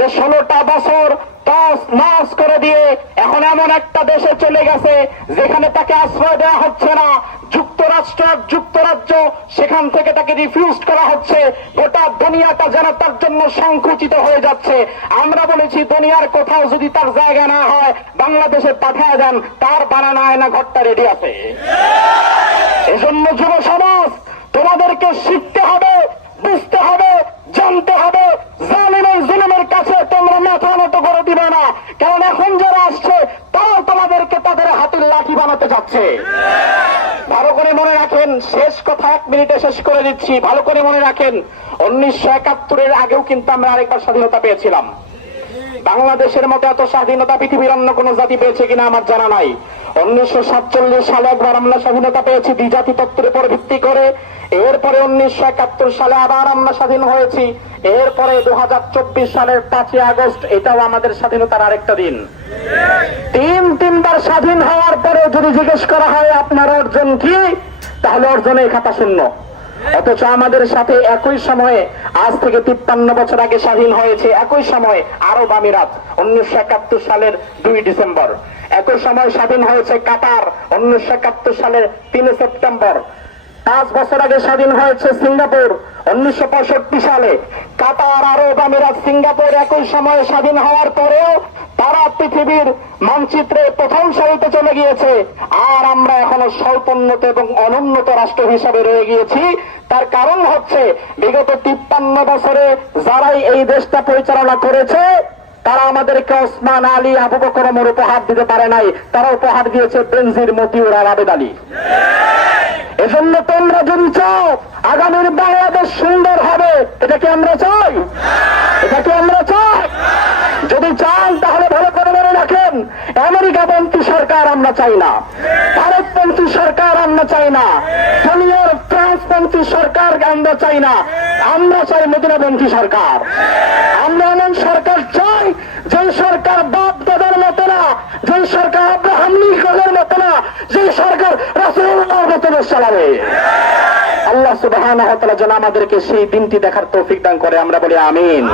যে 16টা বছর তস নস করে দিয়ে এখন এমন একটা দেশে চলে গেছে যেখানে তাকে আশ্রয় দেওয়া হচ্ছে না। যুক্তরাজ্য সেখান থেকে তাকে রিফিউজ করা হচ্ছে। গোটা দুনিয়াটা যেন তার জন্য সংকুচিত হয়ে যাচ্ছে। আমরা বলেছি দুনিয়ার কোথাও যদি তার জায়গা না হয় বাংলাদেশে পাঠায় দেন, তার বানানো আয়না ঘরটা রেডি আছে। এজন্য যুব সমাজ তোমাদেরকে শিখতে হবে, বুঝতে হবে, জানতে হবে। জালিমের জুলুমের কাছে তোমরা মাথা নত করে দিবে না, কারণ এখন যারা আসছে তারা তোমাদেরকে তাদের হাতের লাঠি বানাতে যাচ্ছে। ভালো করে মনে রাখেন, শেষ কথা 1 মিনিটে শেষ করে দিচ্ছি। ভালো করে মনে রাখেন, 1971-এর আগেও কিন্তু আমরা আরেকবার স্বাধীনতা পেয়েছিলাম। বাংলাদেশের মতো এত স্বাধীনতা পৃথিবীর অন্য কোন জাতি পেয়েছে কিনা আমার জানা নাই। 1947 সালে একবার আমরা স্বাধীনতা পেয়েছি দ্বিজাতি তত্ত্বের উপর ভিত্তি করে। এরপরে 1971 সালে আবার আমরা স্বাধীন হয়েছি। এরপরে 2024 সালের 5ই আগস্ট, এটাও আমাদের স্বাধীনতার আরেকটা দিন। তিনবার স্বাধীন হওয়ার পরে যদি জিজ্ঞেস করা হয় আপনার অর্জন কি, তাহলে অর্জনের খাতা শূন্য। অথচ আমাদের সাথে একই সময়ে, আজ থেকে 53 বছর আগে স্বাধীন হয়েছে, একই সময় আরব আমিরাত 1971 সালের 2 ডিসেম্বর। একই সময় স্বাধীন হয়েছে কাতার 1971 সালের 3 সেপ্টেম্বর। 5 বছর আগে স্বাধীন হয়েছে সিঙ্গাপুর 1965 সালে। কাতার, আরব আমিরাত, সিঙ্গাপুর একই সময়ে স্বাধীন হওয়ার পরেও তারা পৃথিবীর মানচিত্রে প্রথম সারিতে চলে গিয়েছে, আর আমরা এখনো স্বল্পোন্নত এবং অনুন্নত রাষ্ট্র হিসাবে রয়ে গিয়েছি। তার কারণ হচ্ছে বিগত 53 বছরে যারাই এই দেশটা পরিচালনা করেছে তারা আমাদেরকে ওসমান আলী, আবু বকর ওমর উপহার দিতে পারে নাই, তারা উপহার দিয়েছে বেনজির, মতিউর আর আবেদ আলী। এজন্য তোমরা যদি চাও আগামীর বাংলাদেশ সুন্দর হবে, এটা কি আমরা চাই? এটা কি আমরা চাই? যদি চান তাহলে ভালো করে মনে রাখেন, আমেরিকাপন্থী সরকার আমরা চাই না, ভারতপন্থী সরকার আমরা চাই না, দুনিয়ার ফ্রান্সপন্থী সরকার আমরা চাই না। আমরা চাই মদিনাপন্থী সরকার। আমরা এমন সরকার চাই যে সরকার বাপ দাদার মতো না, যে সরকার আব্রাহাম লিঙ্কনের মতো না, যে সরকার রাসূলুল্লাহর মতো দেশ চালাবে। আল্লাহ সুবহানাহু ওয়া তাআলা যেন আমাদেরকে সেই দিনটি দেখার তৌফিক দান করে। আমরা বলি আমিন।